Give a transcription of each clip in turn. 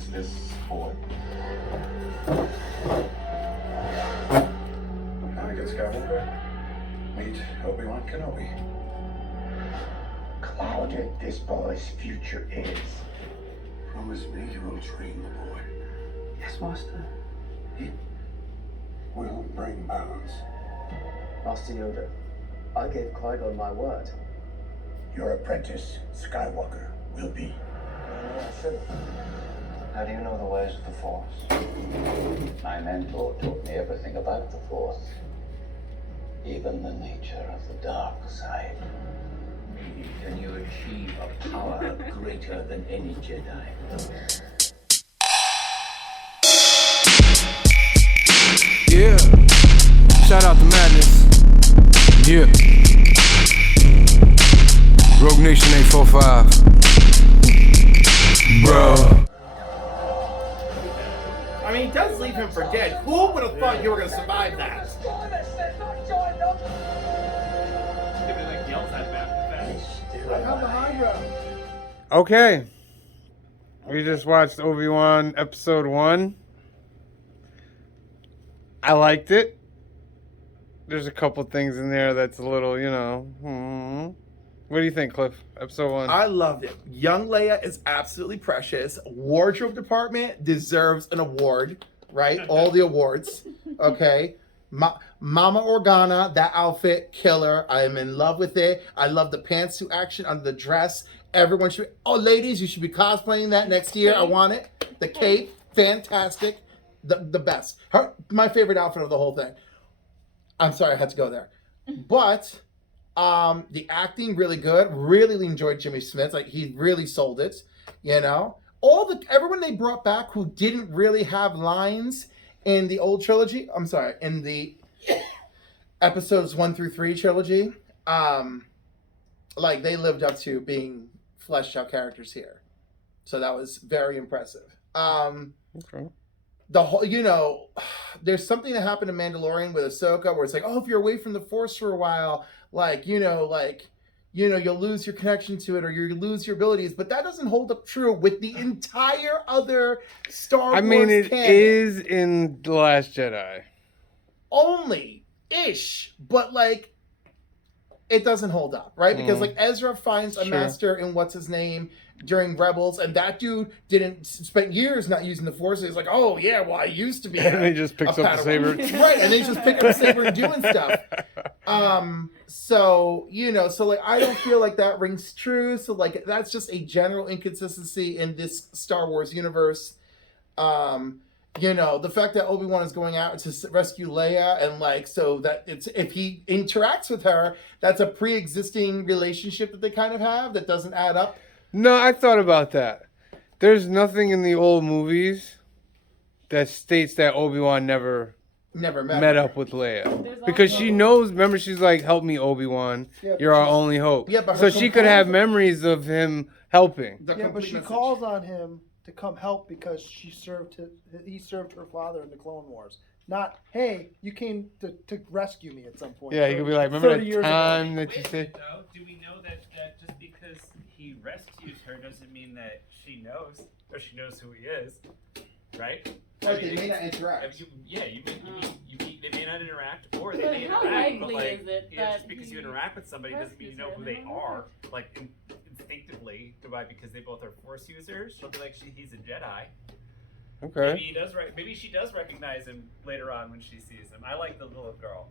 it's this boy. Anakin Skywalker, meet Obi-Wan Kenobi. Clouded this boy's future is. Promise me you will train the boy. Yes, Master. It will bring balance. Master Yoda, I gave Qui-Gon my word. Your apprentice, Skywalker, will be. How do you know the ways of the Force? My mentor taught me everything about the Force, even the nature of the dark side. Maybe can you achieve a power greater than any Jedi? Yeah. Shout out to Madness. Yeah. Rogue Nation 845. Bro. I mean, he does leave him for dead. Who would have thought you were going to survive that? Okay. We just watched Obi-Wan episode 1. I liked it. There's a couple things in there that's a little, What do you think, Cliff? Episode 1. I loved it. Young Leia is absolutely precious. Wardrobe department deserves an award, right? All the awards. Okay. Mama Organa, that outfit, killer. I am in love with it. I love the pantsuit action under the dress. Everyone should. Oh, ladies, you should be cosplaying that next year. I want it. The cape, fantastic. The best. My favorite outfit of the whole thing. I'm sorry I had to go there. But the acting really good. Really enjoyed Jimmy Smith. Like, he really sold it. Everyone they brought back who didn't really have lines in the old trilogy. I'm sorry, in the episodes 1 through 3 trilogy. They lived up to being fleshed out characters here. So that was very impressive. Okay. The whole, there's something that happened in Mandalorian with Ahsoka where it's like, oh, if you're away from the Force for a while, you'll lose your connection to it or you lose your abilities. But that doesn't hold up true with the entire other Star Wars it canon. is in The Last Jedi. Only-ish, but it doesn't hold up, right? Because Ezra finds a master in what's his name during Rebels, and that dude didn't spend years not using the Force. He's like, oh yeah, well I used to be. And he just picks up the saber, right? And they just pick up the saber and doing stuff. I don't feel like that rings true. So that's just a general inconsistency in this Star Wars universe. The fact that Obi-Wan is going out to rescue Leia and so that if he interacts with her, that's a pre-existing relationship that they kind of have that doesn't add up. No, I thought about that. There's nothing in the old movies that states that Obi-Wan never met up with Leia. Because she knows, remember, she's like, help me, Obi-Wan. Yeah, you're our only hope. Yeah, but so she could have memories of him helping. But she calls on him to come help because he served her father in the Clone Wars. Not, hey, you came to rescue me at some point. Yeah, you could be like, remember that time that you said? Do we know that just because he rescues her doesn't mean that she knows, or she knows who he is, right? They may not interact. They may not interact, or they may interact, but just because you interact with somebody doesn't mean you know who they are, instinctively, because they both are Force users. She'll be like, he's a Jedi. Okay. Maybe she does recognize him later on when she sees him. I like the little girl.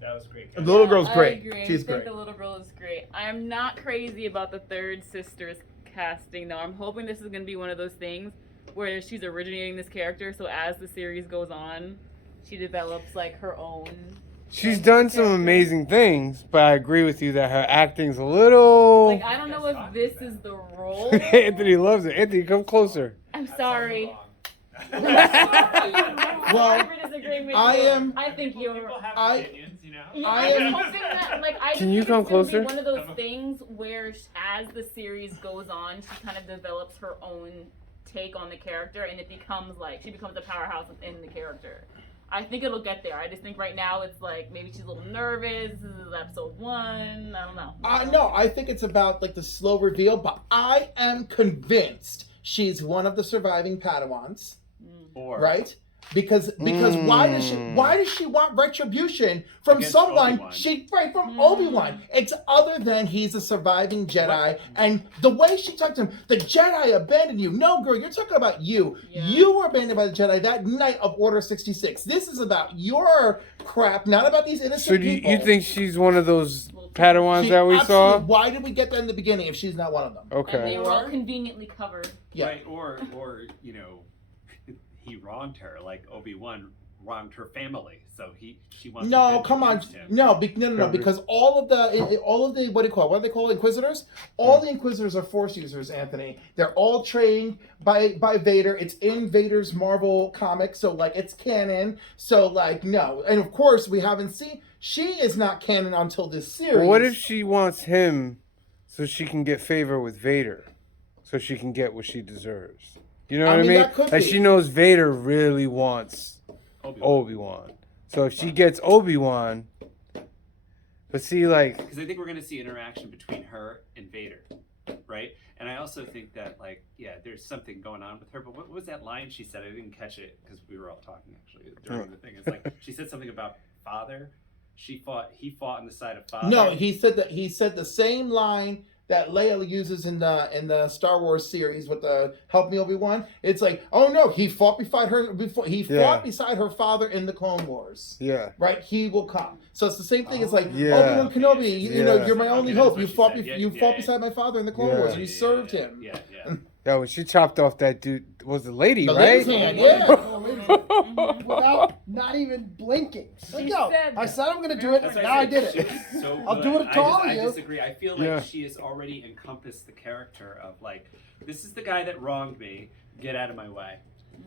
That was great. The little girl's great. I agree. She's I think great. The little girl is great. I'm not crazy about the third sister's casting, though. I'm hoping this is going to be one of those things where she's originating this character, so as the series goes on, she develops her own. She's done some amazing things, but I agree with you that her acting's a little. I don't know if this is the role. Anthony loves it. Anthony, come closer. I'm sorry. Well, I think you're. Can you come closer? One of those things where, as the series goes on, she kind of develops her own take on the character, and it becomes she becomes a powerhouse within the character. I think it'll get there. I just think right now it's maybe she's a little nervous. This is episode 1. I don't know. No, I think it's about the slow reveal, but I am convinced she's one of the surviving Padawans, Or right? Because why does she want retribution from Against someone Obi-Wan. from Obi-Wan? It's other than he's a surviving Jedi, and the way she talked to him, the Jedi abandoned you. No, girl, you're talking about you. Yeah. You were abandoned by the Jedi that night of Order 66. This is about your crap, not about these innocent So do people. you think she's one of those Padawans that we absolutely. saw? Why did we get that in the beginning if she's not one of them? And Okay. they were all conveniently covered. Yeah. Right, or you know, he wronged her, like Obi-Wan wronged her family, so she wants. No, revenge come on, against him. no, because all of the what do they call Inquisitors? All the Inquisitors are Force users, Anthony. They're all trained by Vader. It's in Vader's Marvel comic, so like it's canon. So like no, and of course we haven't seen. She is not canon until this series. Well, what if she wants him so she can get favor with Vader, so she can get what she deserves? You know what I mean? That could Like be. she knows Vader really wants Obi-Wan. So if she gets Obi-Wan, but see, like, Because I think we're going to see interaction between her and Vader, right? And I also think that, like, yeah, there's something going on with her. But what was that line she said? I didn't catch it because we were all talking actually during the thing. It's like she said something about father. He fought on the side of father. No, he said the same line that Leia uses in the Star Wars series with the "Help Me, Obi-Wan." It's like, oh no, he fought beside her father in the Clone Wars. yeah. Right, he will come. So it's the same thing. It's like Yeah. Obi-Wan Kenobi. You know, Yeah. you're my only Okay, hope. that's You what fought. she said. You Yeah, fought yeah. beside my father in the Clone Yeah. Wars, and you served him. Yeah. Yeah, when she chopped off that dude, was the lady, The right? lady's hand, yeah. Without not even blinking. Like, She yo, said I that. said I'm going to do it, That's and why now I said did it. she was so I'll good. do it to all of I you. disagree. I feel like Yeah. she has already encompassed the character of like, this is the guy that wronged me. Get out of my way.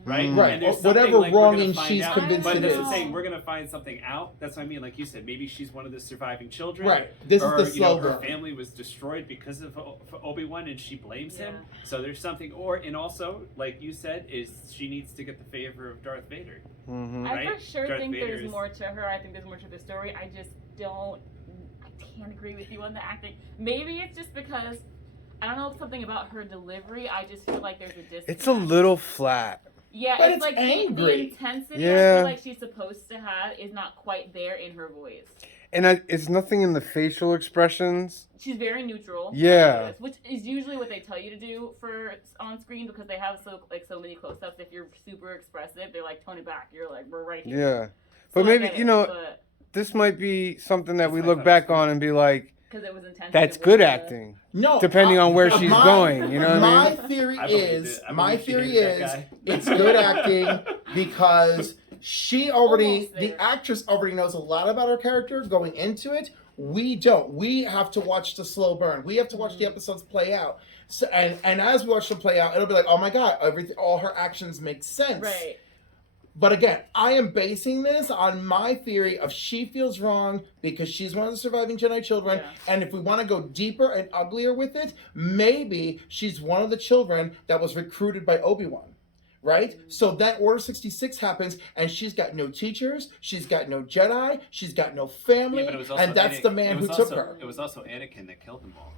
Right? Right. And there's Whatever something, like, we're gonna wronging find she's out. convinced But it that's is. what I'm saying. We're going to find something out. That's what I mean. Like you said, maybe she's one of the surviving children. Right. This is or, the slow her burn. family was destroyed because of Obi-Wan and she blames him. Yeah. So there's something. And also, like you said, is she needs to get the favor of Darth Vader. Mm-hmm. I Right? for sure Darth think Vader there's is- more to her. I think there's more to the story. I can't agree with you on the acting. Maybe it's just because I don't know if something about her delivery. I just feel like there's a disconnect. It's a little flat. Yeah, But it's it's like the angry. intensity I Yeah. feel like she's supposed to have is not quite there in her voice. And it's nothing in the facial expressions. She's very neutral. Yeah. Which is usually what they tell you to do for on screen because they have so many close-ups. If you're super expressive, they're like, tone it back. You're like, we're right here. Yeah. So But I maybe, get you it, know, but- this might be something that That's we what I look thought back too. on and be like, because it was intense. that's it was good the- acting. No, Depending on where she's going, you know what I my mean? theory I believe is it. I my believe she theory hated that is guy. it's good acting because she already Almost the there. actress already knows a lot about her character going into it. We don't. We have to watch the slow burn. We have to watch the episodes play out. So and as we watch them play out, it'll be like, oh my god, all her actions make sense. Right. But again, I am basing this on my theory of she feels wrong because she's one of the surviving Jedi children. Yeah. And if we want to go deeper and uglier with it, maybe she's one of the children that was recruited by Obi-Wan. Right? So then Order 66 happens and she's got no teachers, she's got no Jedi, she's got no family, Yeah, but it was also and that's the man who took her. It was also Anakin that killed them all.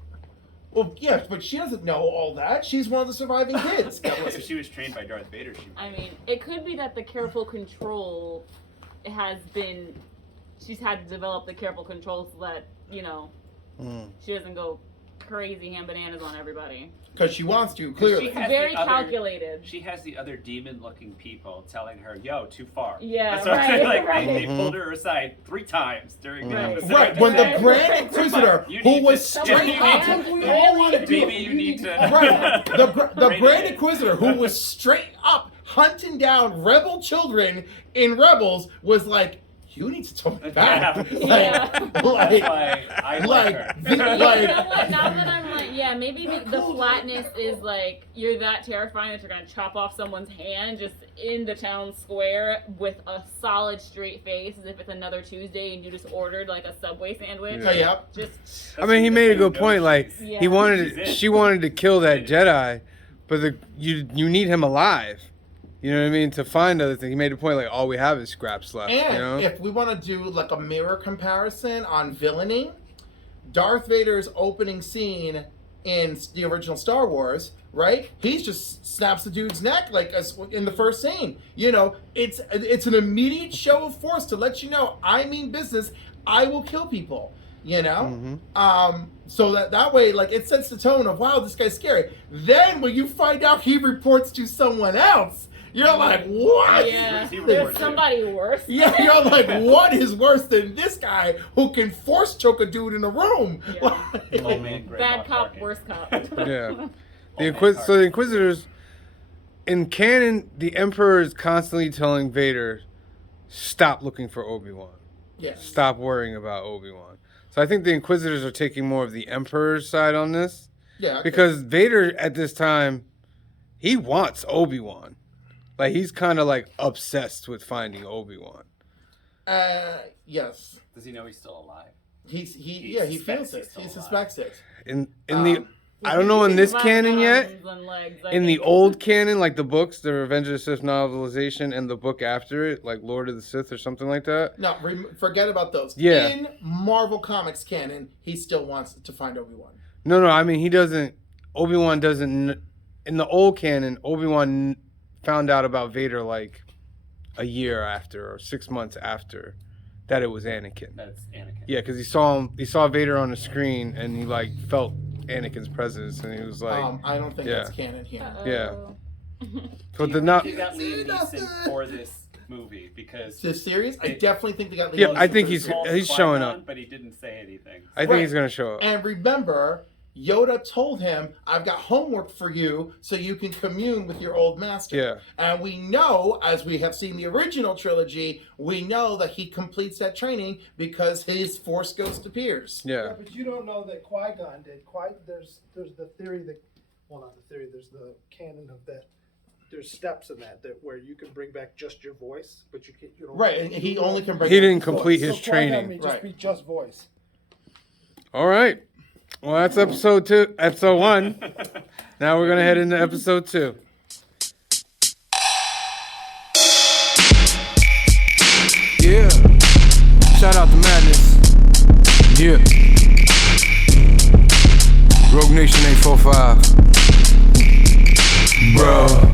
Well, yes, but she doesn't know all that. She's one of the surviving kids. If she was trained by Darth Vader, she. I mean, it could be that the careful control has been. She's had to develop the careful control so that, she doesn't go crazy ham bananas on everybody. Because she wants to, clearly. She has Very the other- calculated. She has the other demon-looking people telling her, "Yo, too far." Yeah, That's what I'm saying. right, Like right. they pulled her aside 3 times during the episode. Right, when the Right. Grand Inquisitor, You who need was to- straight up, We all want to do Maybe it. you need to. right, the Rein it Grand in. Inquisitor, who was straight up hunting down rebel children in Rebels, was like, you need to tone it back. Yeah. That's why I like her. You know what? Now that I'm like, yeah, maybe the flatness is like you're that terrifying that you're gonna chop off someone's hand just in the town square with a solid straight face, as if it's another Tuesday and you just ordered like a Subway sandwich. Oh, yep. Just I mean, he made a good point. Like, Yeah. he wanted, She's in. she wanted to kill that Jedi, but you need him alive. You know what I mean? To find other things. He made a point like all we have is scraps left. And you know? if we want to do like a mirror comparison on villainy, Darth Vader's opening scene in the original Star Wars, right? He just snaps the dude's neck like in the first scene. You know, it's an immediate show of force to let you know I mean business. I will kill people. You know, so that way, like, it sets the tone of, wow, this guy's scary. Then when you find out he reports to someone else, you're like, what? Yeah, there's somebody worse. Yeah, you're like, what is worse than this guy who can force choke a dude in a room? Yeah. Bad cop, worse cop. Yeah. So the Inquisitors, in canon, the Emperor is constantly telling Vader, stop looking for Obi-Wan. Yeah. Stop worrying about Obi-Wan. So I think the Inquisitors are taking more of the Emperor's side on this. Yeah. Because Vader, at this time, he wants Obi-Wan. Like, he's kind of, like, obsessed with finding Obi-Wan. Yes. Does he know he's still alive? He feels it. He suspects it. In the I don't know in this canon yet. In the old canon, like the books, the Revenge of the Sith novelization and the book after it, like Lord of the Sith or something like that. No, forget about those. Yeah. In Marvel Comics canon, he still wants to find Obi-Wan. No, I mean, he doesn't. Obi-Wan doesn't. In the old canon, Obi-Wan found out about Vader like a year after or 6 months after that it was Anakin. That's Anakin. Yeah, because he saw Vader on the screen and he like felt Anakin's presence and he was like, I don't think that's canon here. Yeah. But the not. They got Liam Neeson for this movie because this series. I definitely think they got Liam. Yeah, Neeson I think for he's showing up, but he didn't say anything. I think he's gonna show up. And remember, Yoda told him, I've got homework for you so you can commune with your old master. Yeah. And we know, as we have seen the original trilogy, we know that he completes that training because his Force Ghost appears. Yeah. But you don't know that Qui-Gon did. There's the theory that, well, not the theory, there's the canon of that. There's steps in that where you can bring back just your voice, but you don't. Right, and he only can bring He didn't complete his Qui-Gon training. may just be just voice. All right. Well, that's episode 1. Now we're gonna head into episode 2. Yeah. Shout out to Madness. Yeah. Rogue Nation 845. Bro.